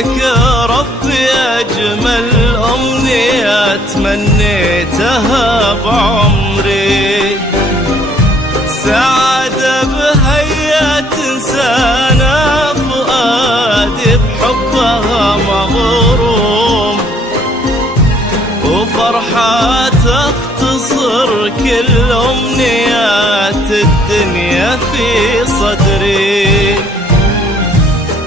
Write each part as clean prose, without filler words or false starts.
لك يا ربي أجمل أمنية تمنيتها بعمري، سعادة بهيا تنسانا فؤادي بحبها مغروم، وفرحة تختصر كل أمنيات الدنيا في صدري.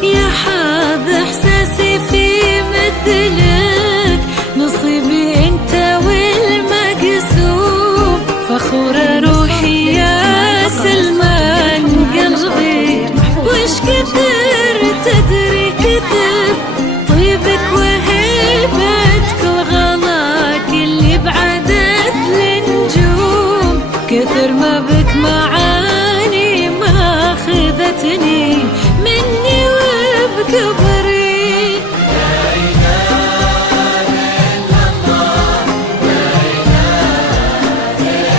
يا حاب إحساسي في مثلك، نصيبي أنت والمقسوم، فخورة روحي يا سلمان قلبي، وش كثر تدري كثر طيبك وهيبتك وغلاك اللي بعدت النجوم، كثر ما بك معاني ما خذتني مني وبكبري. لا إله إلا الله، لا إله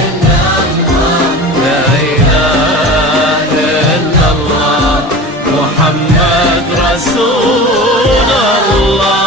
إلا الله، لا إله إلا الله، محمد رسول الله.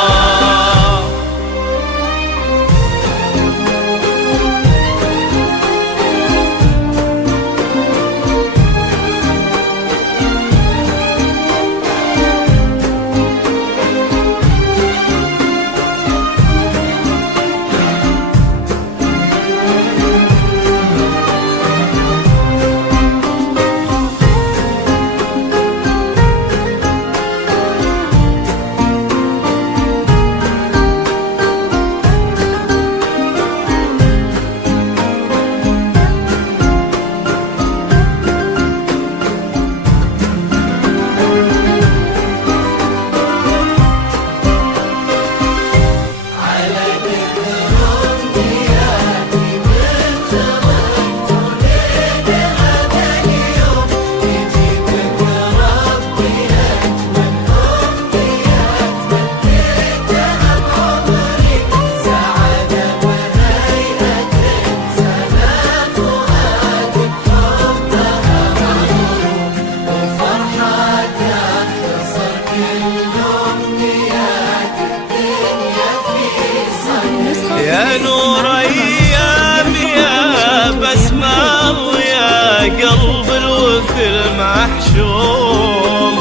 يا نور أيام يا بسمة ويا قلب الوفي المحشوم،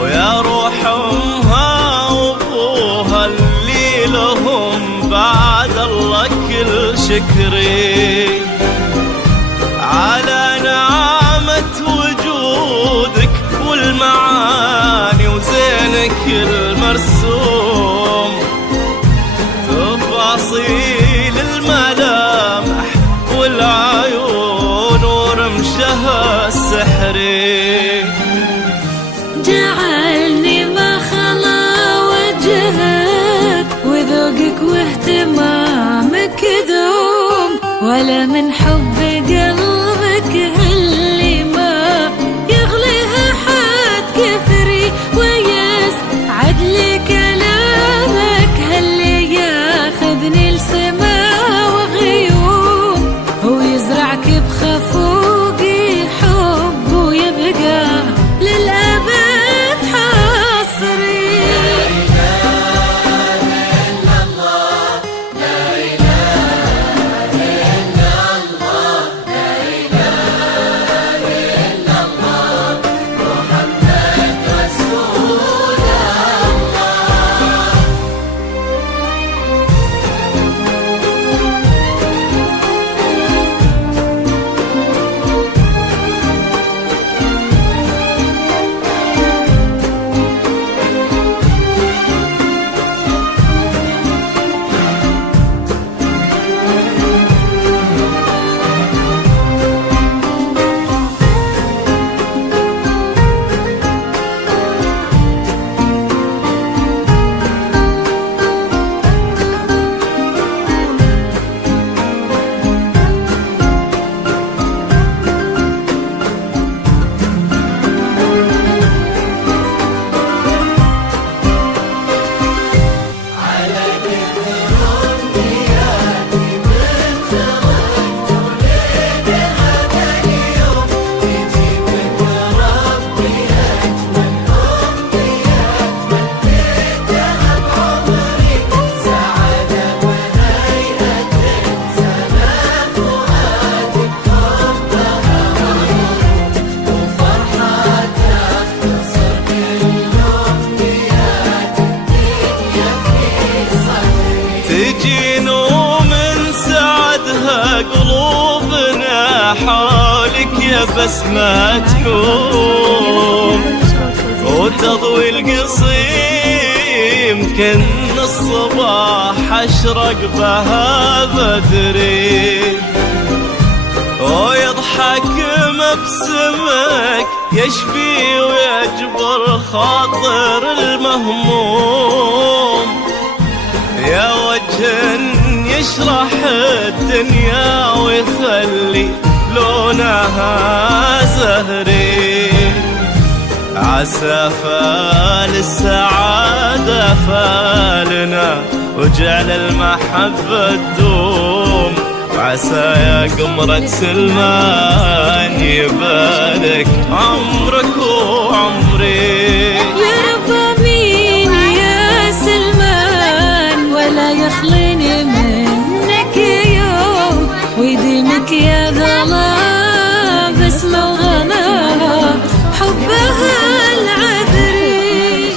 ويا روح أمها وأبوها اللي لهم بعد الله كل شكري، على نعمة وجودك والمعاني وزينك المرسوم، تفاصيل الملامح والعيون ورمشها السحري، جعلني ما خلا وجهك وذوقك واهتمامك دوم، ولا من حب قلبك اللي ما يغليها حد كثري، ويسعد لي كلامك هاللي ياخذني لسما وغيوم، ويزرعك بخفوقي حب ويبقى للأبد حصري. لا إله إلا الله، لا إله إلا الله، لا بسمة يوم وتضوي القصيم كن الصباح أشرق بها بدري ويضحك مبسمك يشفي ويجبر خاطر المهموم يا وجه يشرح الدنيا ويخلي لونها زهري عسى فال السعادة فالنا وجعل المحبة تدوم عسى يا قمرة سلمان يبارك عمرك وعمري يا رب امين يا سلمان ولا يخليني منك يوم ويديمك يا غلا بسمة وغلا حبها العذري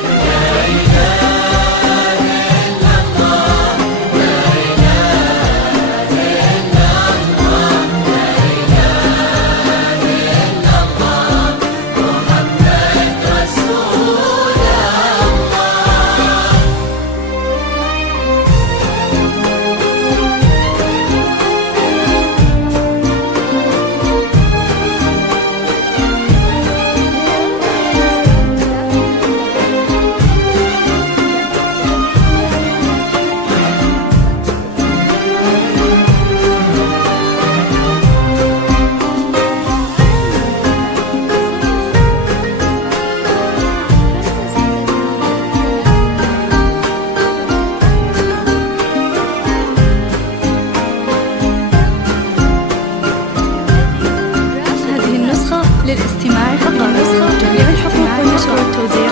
للاستماع فقط. جميع الحقوق والنشر والتوزيع